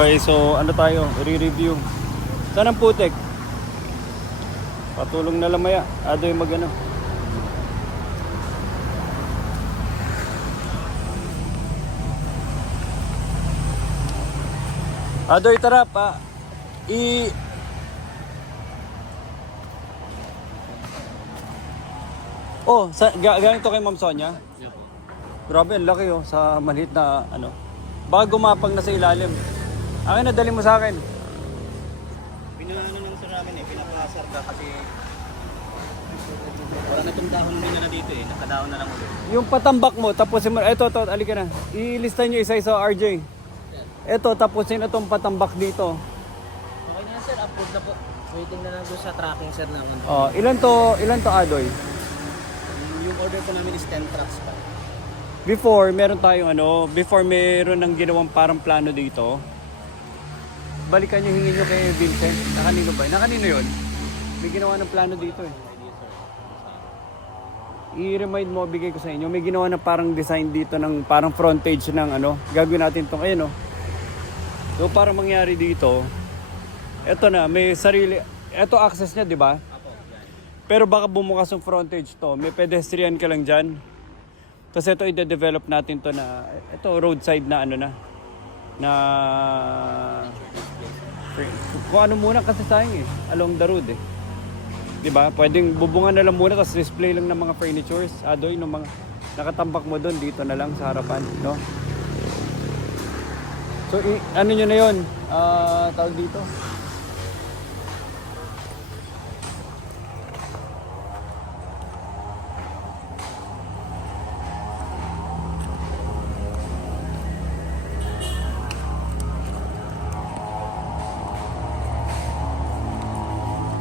Okay, so ano tayo? Re-review. Saan ang putek? Patulong na lang maya. Adoy mag-ano. Adoy, tara pa. Oh, galing to kay Ma'am Sonia? Grabe, ang laki oh, sa maliit na ano. Baka gumapang na sa ilalim. Akin na, dali mo sa akin. Pinaano nang sa namin pinapasar ka kasi wala na itong dahon na dito nakadahon na lang ulit. Yung patambak mo, tapusin mo. Eto, alika na. Ilista nyo isa-isa, RJ. Eto, tapusin na itong patambak dito. Okay na sir, upload na po. Waiting na lang doon sa tracking sir naman. Oh, ilan to Adoy? Yung order ko namin is 10 trucks pa. Before meron ng ginawang parang plano dito. Balikan nyo, hingin nyo kay Vincent. Nakanino ba? Nakanino yun? May ginawa ng plano dito eh. I-remind mo, bigay ko sa inyo. May ginawa na parang design dito ng parang frontage ng ano. Gagawin natin itong ayun oh. So para mangyari dito, eto na, may sarili. Eto access niya, di ba? Pero baka bumukas yung frontage to. May pedestrian ka lang dyan. Tapos ito i-develop natin to na, ito roadside na ano na. Na kung ano muna kasi sayang along the road 'di ba? Pwedeng bubungan na lang muna tapos display lang ng mga furnitures, adoy ng mga nakatambak mo doon dito na lang sa harapan, no? So ano niyo na 'yon? Tawag dito.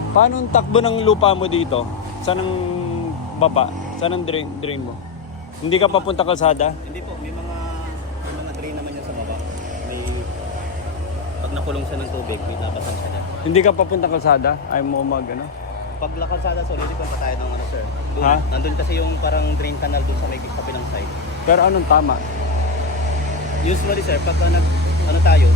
Paano ang takbo ng lupa mo dito? Saan ang baba? Saan ang drain mo? Hindi ka papunta kalsada? Hindi po, may mga drain naman yan sa baba. May pag nakulong siya ng tubig, may labasan siya na. Hindi ka papunta kalsada? Ayaw mo ano? Pag lakasada sa ulit, pa tayo ng ano sir. Doon, Ha? nandun kasi yung parang drain canal doon sa may kapilang side. Pero anong tama? Usually sir, pag ano tayo,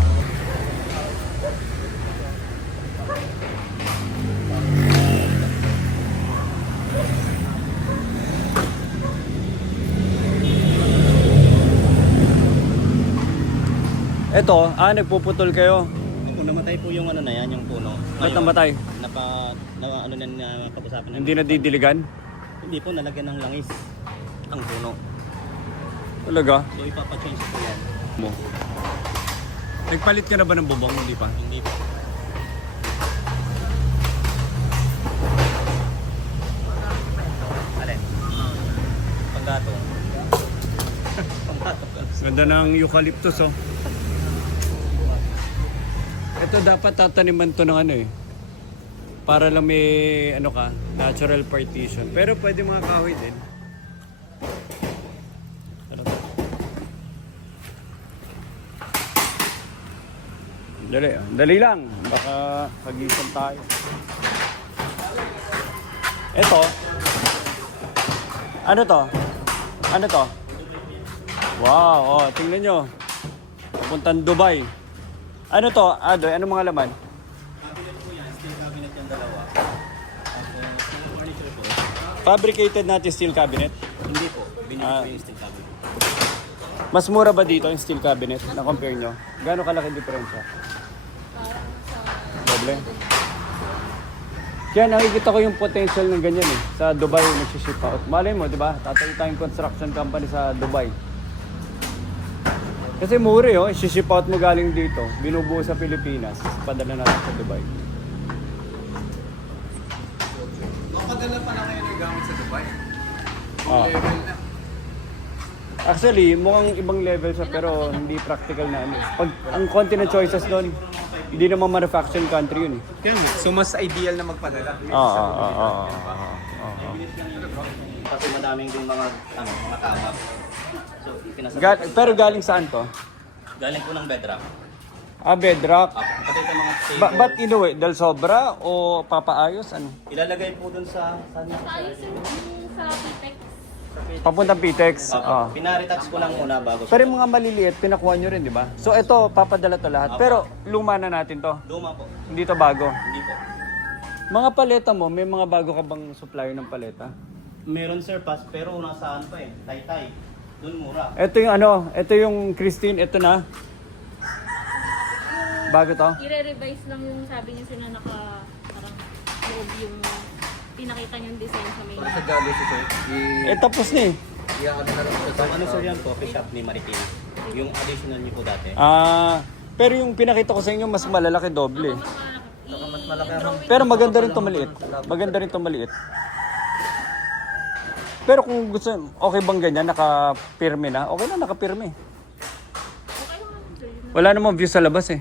Eto, nagpuputol kayo. kung namatay po yung ano na yan, yung puno. Ba't namatay? Pag-usapan na. Hindi na didiligan? Hindi po, nalagyan ng langis ang puno. Talaga? So ipapa-change po yan. Mo. Nagpalit ka na ba ng bubong? Hindi pa? Hindi po. Alin? Panggato. Panggato. Ganda ng eucalyptus oh. Ito dapat tataniman to ng ano eh. Para lang may ano ka, natural partition. Pero pwede mga kahoy din. Dali lang. Baka pagisan tayo. Ito. Ano to? Ano to? Wow, oh, tingnan nyo. Papuntang Dubai. Ano to? Adoy, ano mga laman? Cabinet po yan, steel cabinet yung dalawa. Furniture po. Fabricated natin steel cabinet. Hindi po, binili po yung steel cabinet. Mas mura ba dito yung steel cabinet na compare nyo? Gano'ng kalaki diferensya? Doble? Kaya nakikita ko yung potential ng ganyan eh. Sa Dubai nagsiship out. Malay mo, di ba? Tatayo tayong construction company sa Dubai. Kasi mura oh, ship out mo galing dito, binubuo sa Pilipinas, padala natin sa Dubai. Makapadala pa na kayo ng gamit sa Dubai. Ah. Level na. Actually, mukhang ibang level siya pero hindi practical na ano. Pag ang konti ng choices doon, hindi naman manufacturing country yun eh. So mas ideal na magpadala. Oo. Kasi madaming din mga tamak. So, Pero galing saan to? galing po ng bedrock. Bedrock. Pati ito mga table. Ba't inuwi? Dahil sobra o papaayos? Ano? Ilalagay po dun sa Ayos yung sa Pitex. Papuntang Pitex. Opo. Pinaretax ko lang muna bago Pero yung mga maliliit, pinakuha nyo rin, di ba? So ito, papadala to lahat. Pero luma na natin to. Luma po. Hindi to bago. Hindi po. Mga paleta mo, may mga bago ka bang supplier ng paleta? Meron sir pass pero nasaan pa eh. Taytay. Doon mura. Ito yung ano, ito yung Christine, ito na. Bago to? I-revise lang yung sabi niya sila parang loob yung pinakita niyong design sa may Para sa galo si sir. Eh tapos na eh. Iyan ka na lang So ano sir yan? Coffee shop ni Maritina. Yung additional niyo po dati. Pero yung pinakita ko sa inyo, mas malalaki, doble. Mas malaki ang Pero maganda rin to maliit. Maganda rin to maliit. Pero kung gusto, okay bang ganyan, naka-pirme na? Okay na, naka-pirme. okay lang naman sir. Wala namang view sa labas eh.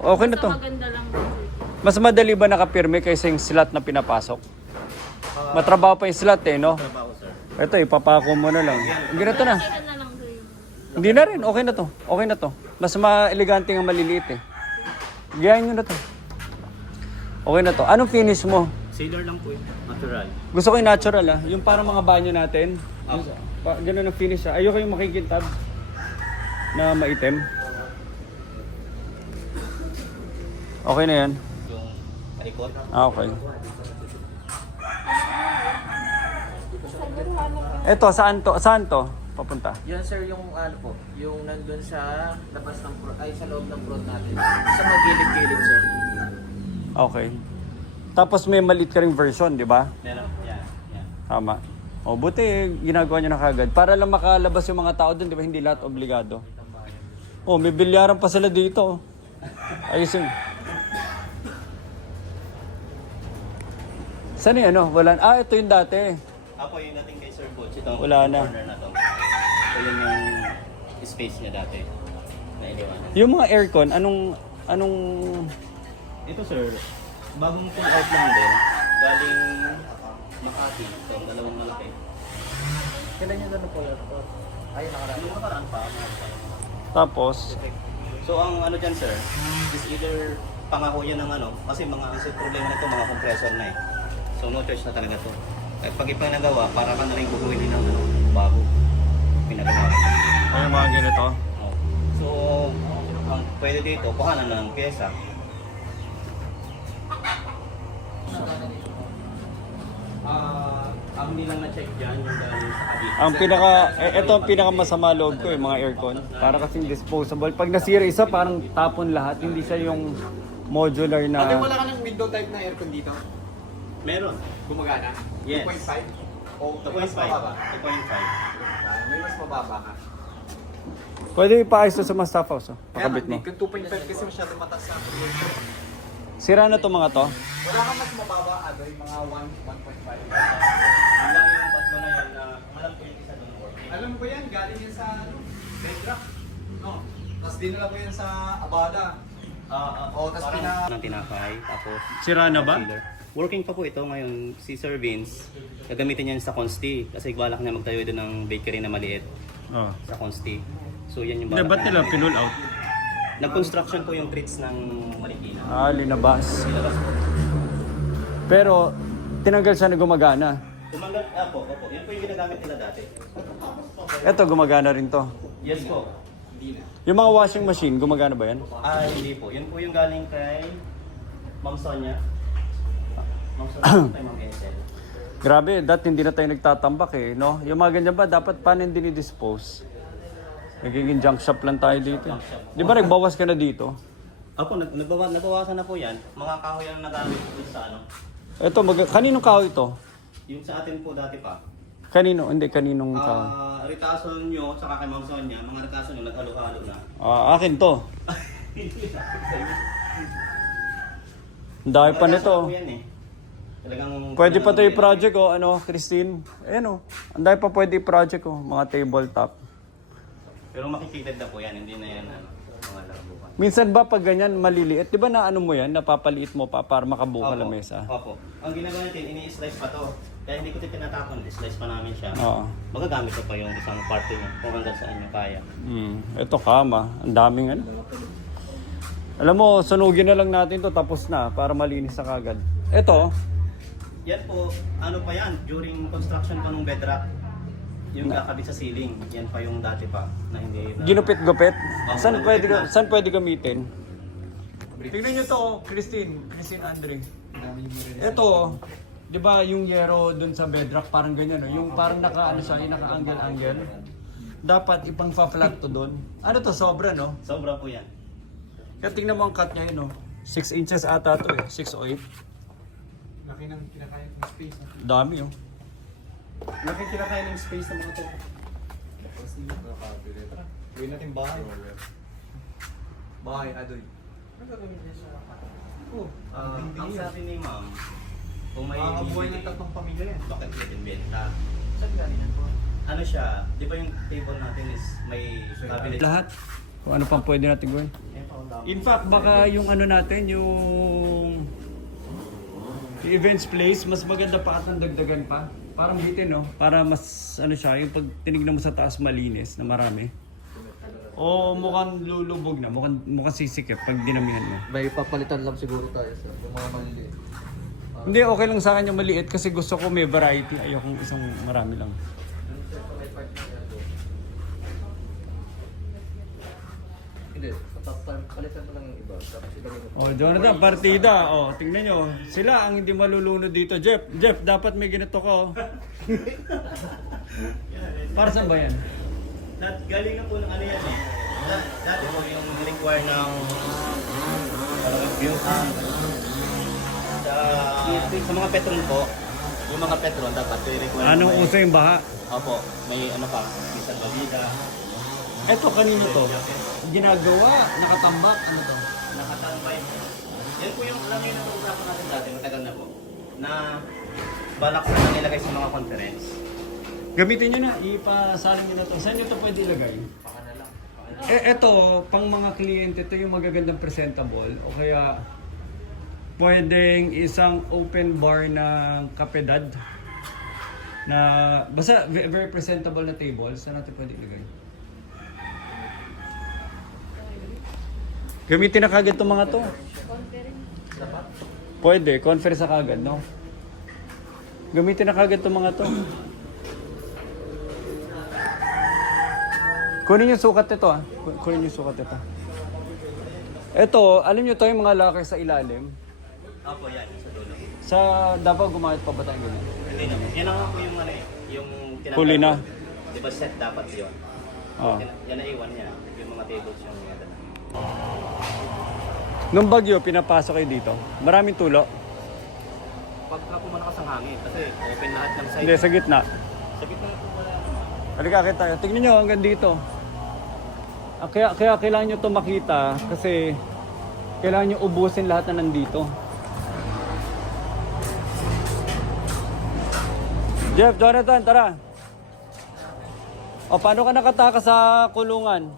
Okay na to. Basta maganda lang din sir. Mas madali ba nakapirme kaysa yung slot na pinapasok? Matrabaho pa yung slot eh, no? trabaho sir. Ito, ipapako mo na lang. Ganito na. Kailan na lang sir yung Hindi na rin, okay na to. Okay na to. Mas ma-elegante ang maliliit eh. Gayahin nyo na to. Okay na to. Anong finish mo? Sailor lang po eh. Natural. Gusto ko yung natural ah. Yung parang mga banyo natin. Ganun ang finish ah. Ayoko yung makikintab na maitim. Okay na yan. Yung palikot. Okay. Eto, saan to? Saan to? Papunta. Yan sir, yung ano po, yung nandun sa labas ng sa loob ng prod natin. Sa magilid-gilid sir. Okay. Tapos may maliit ka ring version, di ba? Meron. Yan. Yan. Tama. O, buti ginagawa nyo na kagad. Para lang makalabas yung mga tao dun, di ba? Hindi lahat obligado. Oh, may bilyaran pa sila dito. Ayusin. Saan yung ano? Wala. Ito yung dati. Ako yung dating kay Sir Butch. Itong Wala na. corner na to. Ito yung space niya dati. Nailiwanan. Yung mga aircon, anong... Ito sir, bagong pull out lang din. Galing Makati. Itong dalawang malaki. Kailan nyo doon po yun? Ay, nakaraan. Yung nakaraan pa. Tapos, So ang ano dyan sir, is either pangako yan ng ano, kasi mga ang problema nito mga compressor na eh. So no choice na talaga to. Kahit pag ipinagawa, para ka na rin guguhin ng ano, bago. Pinagawa ka. ay mga ganito. So, ang pwede dito, kuhanan ng pyesa. Ang hindi lang na-check dyan, yung galing sa kabit. Ang ito ang pinakamasama loob ko, yung mga aircon. Para kasing disposable. Pag nasira isa, parang tapon lahat. Hindi siya yung modular Ate, na... wala ka ng window type na aircon dito? Meron. Gumagana? Yes. 2.5? O 2.5. mas mababa? 2.5. May mas mababa ka. Pwede ipaayos to sa mga staff house. Oh. Pakabit mo. Kung 2.5 kasi masyado mataas sa akin. Sira na to mga to. Wala ka mas mababa, Adoy, mga 1.5. Ang lang yung tatlo na yun na alam ko yung isa doon working. Alam ko yan, galing yan sa bedrock. No? Tapos dinala ko yan sa Abada. Tas ng tinapay, tapos Sira na ba? sealer. Working pa po ito ngayon, si Sir Vince. Gagamitin niya sa Consti kasi balak niya magtayo doon ng bakery na maliit Oh. sa Consti. So yan yung Hindi, ba't nila niya. pinull out? Nag-construction po yung treats ng Marikina. Linabas. Ilabas po. Pero, tinanggal siya na gumagana. Tumanggap, opo. Yan po yung ginagamit nila dati. Ito, gumagana rin to. Yes po. Yung mga washing machine, gumagana ba yan? Hindi po. Yun po yung galing kay Ma'am Sonia. Ma'am Sonia kay Ma'am Ethel. Grabe, dati hindi na tayo nagtatambak eh, no? Yung mga ganyan ba, dapat paano hindi dispose? Nagiging junk shop lang tayo dito. Di ba nagbawas ka na dito? Ako, nabawasan na po yan. Mga kahoy ang nagamit dun sa ano. Ito, kaninong kahoy ito? Yung sa atin po dati pa. Kanino? Hindi, kaninong kahoy? Ritaso nyo, tsaka kay Ma'am Sonia, mga ritaso nyo, naghalo-halo na. Akin to. Ang dami pa Ritaso nito. po yan eh. Talagang Pwede pa ito i-project oh, Christine. Ayan oh. Ang dami pa pwede i-project oh, mga tabletop. Pero makikitid na po yan, hindi na yan ano, mga labukan. Minsan ba pag ganyan maliliit, di ba na ano mo yan, napapaliit mo pa para makabuka la mesa? Opo. Ang ginagawa natin, ini-slice pa to. Kaya hindi ko ito tinatapon, slice pa namin siya. Oo. Magagamit ko pa yung isang parte niya kung hanggang saan nyo kaya. Ito kama, ang daming ano. Alam mo, sunugin na lang natin to tapos na para malinis na kagad. Ito, Yan po, ano pa yan, during construction pa ng bedrock. Yung kakabit sa ceiling, yan pa yung dati pa na hindi na... Ginupit-gupit? Oh, Saan pwede gamitin? Tingnan nyo to, Christine Andre. Ito, di ba yung yero dun sa bedrock parang ganyan, no? Yung parang naka-angle-angle. Dapat ipang-flat to dun. Ano to, sobra, no? Sobra po yan. Kaya tingnan mo ang cut niya yun, no? 6 inches ata to eh, 6 o 8. Laki ng kinakain ng space. Dami, oh. Laki kinakain ng space ng mga to. Kasi nakakabili. Tara, gawin natin bahay. Bahay, adoy. Ano gagawin niya sa oh, Ang sabi ni ma'am, kung may makakabuhay ng tatlong pamilya yan. bakit pwede benta? Saan galing po? Ano siya, di ba yung table natin is may cabinet? Lahat. Kung ano pang pwede natin gawin. In fact, baka yung ano natin, yung events place, mas maganda pa at dagdagan pa. Parang bitin, no? Para mas, ano siya, yung pag tinignan mo sa taas malinis na marami. O mukhang lulubog na, mukhang sisikip pag dinamihan mo. May papalitan lang siguro tayo sa yung mga maliliit. Hindi, okay lang sa akin yung maliit kasi gusto ko may variety. Ayokong isang marami lang. Hindi, palitan mo lang yung iba. Tapos ilagay mo. Oh, Jonathan, partida. Oh, tingnan nyo. Sila ang hindi malulunod dito. Jeff, dapat may ganito ka. Oh. Para saan ba yan? Galing na po ng ano yan eh. Dati po yung require ng sa mga petron po, yung mga petron dapat i-require. Anong uso yung baha? Opo, may ano pa, may salbalida. Eto, kanino to? Ginagawa, nakatambak, ano to? Nakatambay. Yan po yung alam yun ang usapan natin dati, matagal na po. Na balak na nilagay sa mga conference. Gamitin nyo na, ipasaling nyo na to. Saan nyo to pwede ilagay? Eto, pang mga kliyente, ito yung magagandang presentable. O kaya, pwedeng isang open bar ng kapedad. Na, basta very presentable na table. Saan natin pwede ilagay? Gamitin na kagad itong mga to. Pwede, conference na kagad, no? Gamitin na kagad itong mga to. Kunin yung sukat ito, ah. Kunin yung sukat ito. Ito, alam nyo to yung mga locker sa ilalim. Opo, yan, sa dulo. Sa Davao, gumamit pa ba tayo ganyan? Hindi naman. Yan ang nga po yung ano eh, yung tinatawag. Huli na. Di ba set dapat yun? Oh. Yan na iwan niya, yung mga tables yung mga dala. Nung bagyo, pinapasok kayo dito. Maraming tulo. Pagka po malakas ang hangin, kasi open lahat ng side. Hindi, sa gitna. Sa gitna po wala. Halika tayo. Tingnan nyo hanggang dito. Kaya kailangan nyo ito makita kasi kailangan nyo ubusin lahat na nandito. Jeff, Jonathan, tara. O, paano ka nakatakas sa kulungan?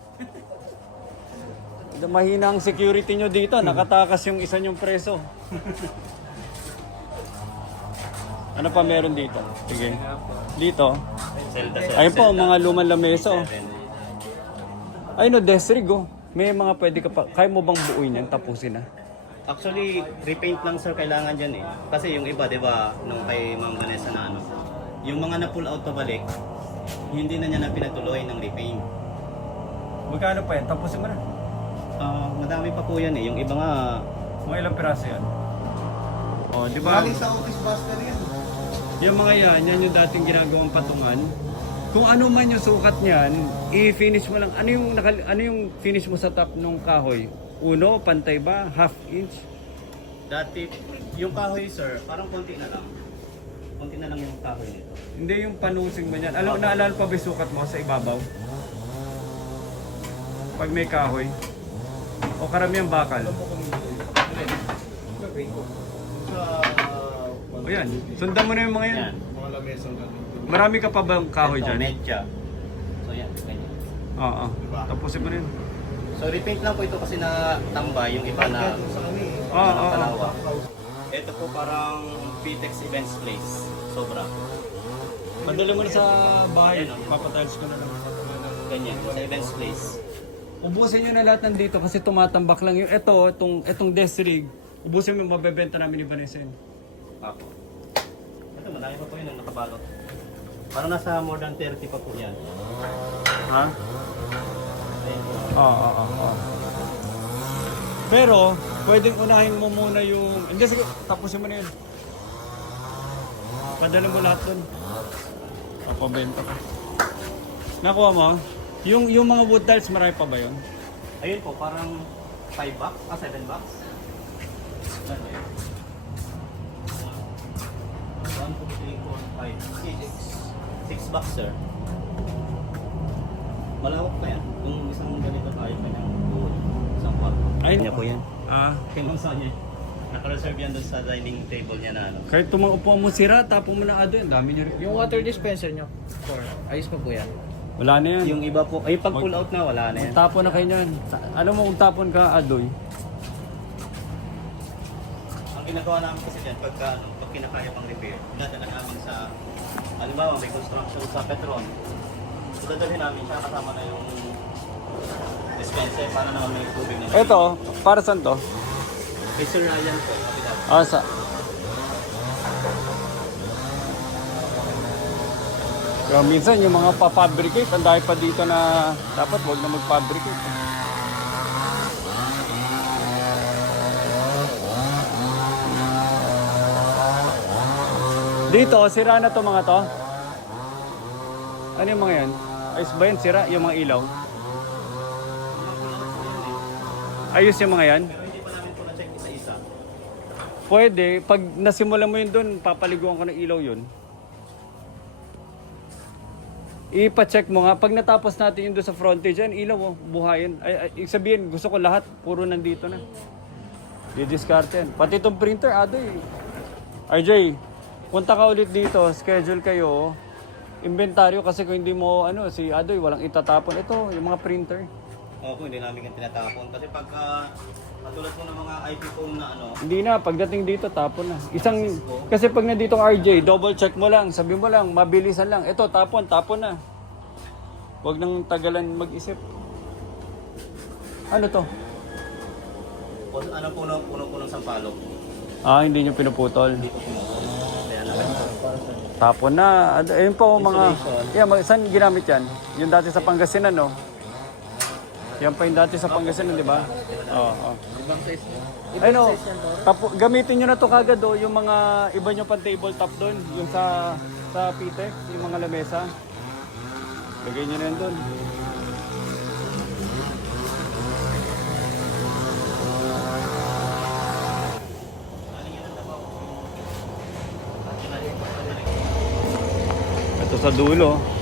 Mahina ang security nyo dito. Nakatakas yung isa nyong preso. Ano pa meron dito? Sige. Dito. Ayun po, mga lumang lamesa. Ayun o, desrig oh. May mga pwede ka pa. Kaya mo bang buuin yan? Tapusin na. Actually, repaint lang sir kailangan dyan eh. Kasi yung iba, di ba, nung kay Ma'am Vanessa na ano, yung mga na-pull out pabalik, hindi na niya na pinatuloy ng repaint. Magkano pa yan? Tapusin mo na. Madami pa po yan eh. Yung iba nga, Mga ilang piraso yan. O, di ba? Galing sa office buster yan. Yung mga yan yung dating ginagawang patungan. Kung ano man yung sukat niyan, i-finish mo lang. Ano yung finish mo sa top ng kahoy? Uno, pantay ba? Half inch? dati, yung kahoy sir, parang konti na lang. Konti na lang yung kahoy nito. Hindi yung panusing mo niyan. Naalala pa ba yung sukat mo sa ibabaw? Pag may kahoy. O karamihan bakal. O yan. Sundan mo na yung mga yan. Yan. Mga lamesa na dito. Marami ka pa bang kahoy Ito, dyan? medya. So yan, ganyan. Oo. Tapusin mo rin. So repaint lang po ito kasi na tambay, yung iba na Sa kami. Oo. talawa. Ito po parang Pitex Events Place. Sobra. Madali mo na sa bahay. Ayan, oh. Papatiles ko na lang. Ganyan, sa Events Place. Ubusin nyo na lahat nandito kasi tumatambak lang yung itong desk rig. Ubusin mo, mabebenta namin ni Vanessa yun. Ako. Ito, malaki pa po yun ang nakabalot. Parang nasa more than 30 pa po yan. Ha? Ayun po. Oo. Pero, pwedeng unahin mo muna yung... Hindi, sige, tapusin mo na yun. Padala mo lahat dun. Papabenta ka. Nakuha mo? Yung mga wood tiles, marami pa ba yun? Ayun po, parang 5 bucks, 7 bucks. Ano yun? 1, 2, 3, 4, 5, 6 bucks, sir. Malawak pa yan. Kung isang ganito tayo pa niyang buod. Isang kwarto. Ay, Kanya po yan. Ah, Niya. Naka-reserve yan doon sa dining table niya na ano. kahit tumang upuan mo sira, tapon mo na ado yan. Dami niya rin. Yung water dispenser nyo, ayos pa po yan. Wala na yan. Yung iba po, ay pag pull out na, wala na yan. Tapon na kayo niyan. Alam mo kung tapon ka, adoy. Ang ginagawa namin kasi dyan, pag kinakaya pang repair, dadala namin sa, halimbawa may construction sa Petron, so dadalhin namin siya kasama na yung dispenser para naman may tubig na. Ito, para saan to? Kay Sir Ryan po, kapitan. Asa? Pero minsan yung mga pa-fabricate, ang dahil pa dito na dapat wag na mag-fabricate. Dito, sira na to mga to. Ano yung mga yan? Ayos ba yan? Sira yung mga ilaw? Ayos yung mga yan? Hindi pa namin po na-check isa-isa. Pwede, pag nasimulan mo yun doon, papaliguan ko ng ilaw yun. Ipa-check mo nga, pag natapos natin yun doon sa frontage, yan, ilaw oh, buhayin. Ay, sabihin, gusto ko lahat, puro nandito na. I-discard yan. Pati itong printer, adoy. RJ, punta ka ulit dito, schedule kayo. Inventaryo kasi kung hindi mo, si Adoy, walang itatapon. Ito, yung mga printer. Opo, hindi namin yung tinatapon. Kasi pagka, katulad po ng mga IP phone na Hindi na, pagdating dito, tapon na. Kasi pag nandito ang RJ, double check mo lang, sabi mo lang, mabilisan lang. Ito, tapon na. Huwag nang tagalan mag-isip. Ano to? puno ng sampalok. Hindi nyo pinuputol. Hindi po pinuputol. Kaya naman. Tapon na. Ayun po mga... Insulation. Saan ginamit yan? Yung dati sa Pangasinan, no? Yan pa yung dati sa Pangasinan, di ba? Oo. Ibang size nyo. Ayun o, gamitin nyo na to kagad o, yung mga iba nyo pang tabletop doon, yung sa Pitex, yung mga lamesa. Lagay nyo na yun doon. Ito sa dulo.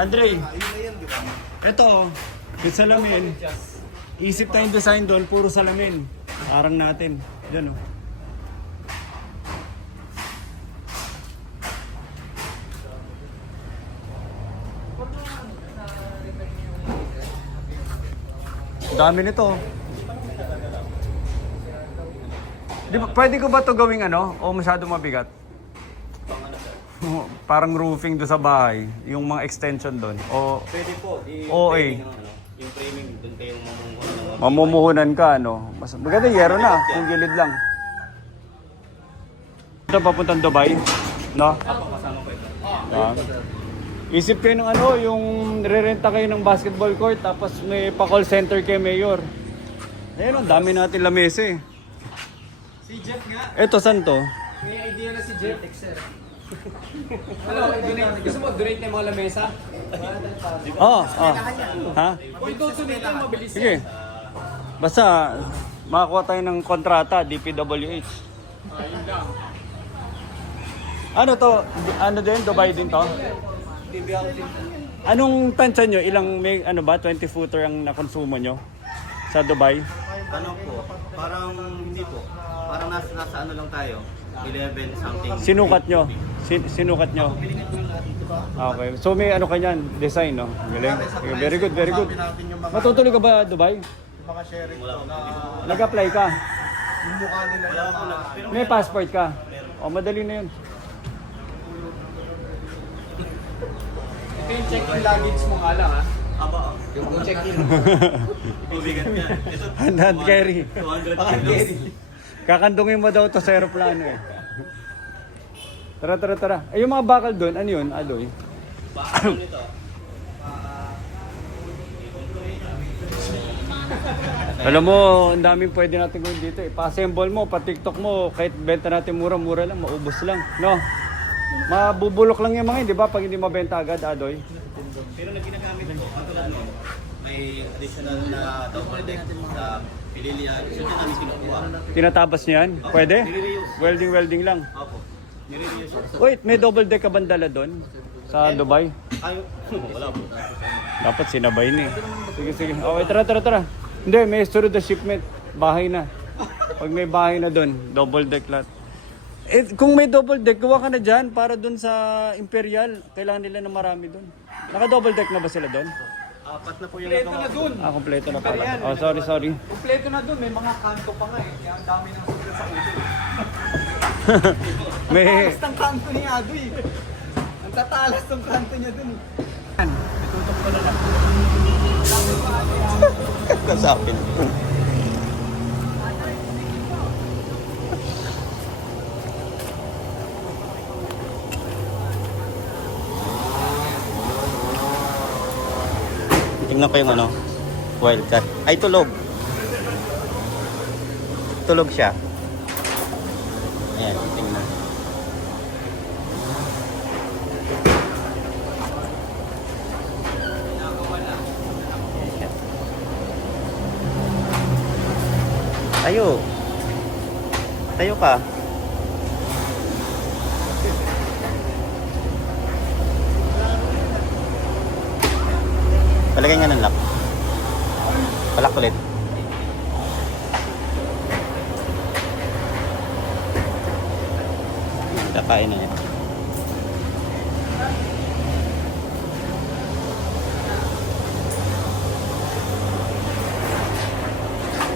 Andre, ito, yung salamin. Isip tayong design doon, puro salamin. Arang natin. Yan o. Dami nito. Di ba, pwede ko ba to gawing o masyado mabigat? Parang roofing doon sa bahay, yung mga extension doon. O Pwede po. OA. Yung framing, doon kayo mamumuhunan. mamumuhunan ka, Mas maganda yero na, yung gilid lang. Ito papuntang Dubai, no? Ako kasama ko ito. Yan. Isip kayo ng yung re-renta kayo ng basketball court, tapos may pa-call center kay Mayor. Ayun, ang dami natin lamesa eh. Si Jeff nga. Eto, saan to? May idea na si Jeff. Gusto mo donate na yung mga lamesa? Ha? Uy, donate lang, mabilis. Sige. Basta, makakuha tayo ng kontrata, DPWH. Ayun lang. Ano to? Ano din? Dubai din to? Anong tansya nyo? Ilang, 20-footer ang nakonsumo nyo sa Dubai? Ano po? Parang hindi po. Parang nasa ano lang tayo. 11 something. Sinukat nyo? Sinukat nyo? Pilingan ko yung lahat dito ba? Okay. So may ano kanyan, design, no? Galing. Okay, very good, very good. Sabi natin yung mga, Matutuloy ka ba Dubai? yung mga sharing Wala ko po. na Nag-apply ka? yung mukha nila Wala yung po mga... lang. Pero May passport ka? O, madali na yun. Ito yung check-in luggage mo nga lang ha. Aba, Yung check-in. mabigat yan. Ito, Hand carry. 200 kilos. Kakandungin mo daw to sa aeroplano eh. Tara, tara, tara. Ay, yung mga bakal doon, ano yun, Adoy? Paano nito? Alam mo, ang daming pwede natin gawin dito. Pa-assemble mo, pa-tiktok mo, kahit benta natin mura-mura lang, maubos lang. No? Mabubulok lang yung mga yun, di ba? Pag hindi mabenta agad, Adoy. Pero na ginagamit ko, katulad mo, may additional na double deck sa Pililia. So, dyan namin kinukuha. Tinatabas niya yan? Pwede? Welding lang. Opo. Nire-reuse. Wait, may double deck ka ba dala doon? Sa Dubai? Ayaw. Wala po. Dapat sinabay na eh. Sige, sige. Okay, tara, tara, tara. Hindi, may sunod na shipment. Bahay na. Pag may bahay na doon, double deck lahat. Eh, kung may double deck, gawa ka na dyan para doon sa Imperial. Kailangan nila na marami doon. Naka-double deck na ba sila doon? Apat na po yung Kompleto na dun. Kompleto na pala. Oh, sorry, sorry. Kompleto na dun. May mga kanto pa nga eh. Kaya ang dami ng sulat sa ulo. May... Talas ng kanto ni Adoy. Ang tatalas ng kanto niya dun. Kasapin. Tingnan ko yung ano, wildcat. Ay, tulog. Tulog siya. Ayan, tingnan. Tayo. Tayo ka. Palagay nga ng lock. Palak ulit. Kakain na yan.